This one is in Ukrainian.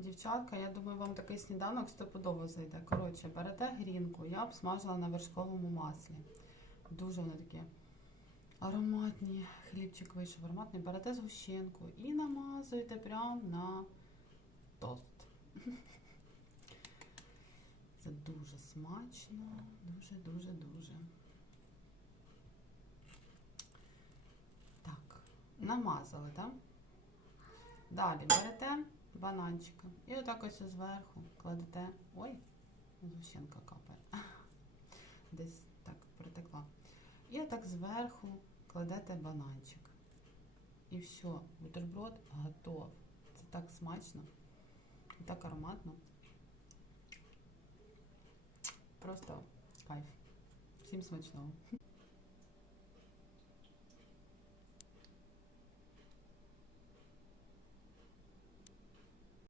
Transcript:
дівчатка, я думаю, вам такий сніданок стопудово зайде. Коротше, берете грінку, я обсмажила на вершковому маслі. Дуже вони такі ароматні. Хлібчик вийшов ароматний. Берете згущенку і намазуєте прямо на тост. Це дуже смачно, дуже, дуже, дуже. Так, намазали, так? Далі берете бананчика і отак ось зверху кладете. Ой, згущенка капає. Десь так протекла. І отак зверху кладете бананчик. І все, бутерброд готов. Це так смачно так ароматно. Просто кайф. Всім смачного.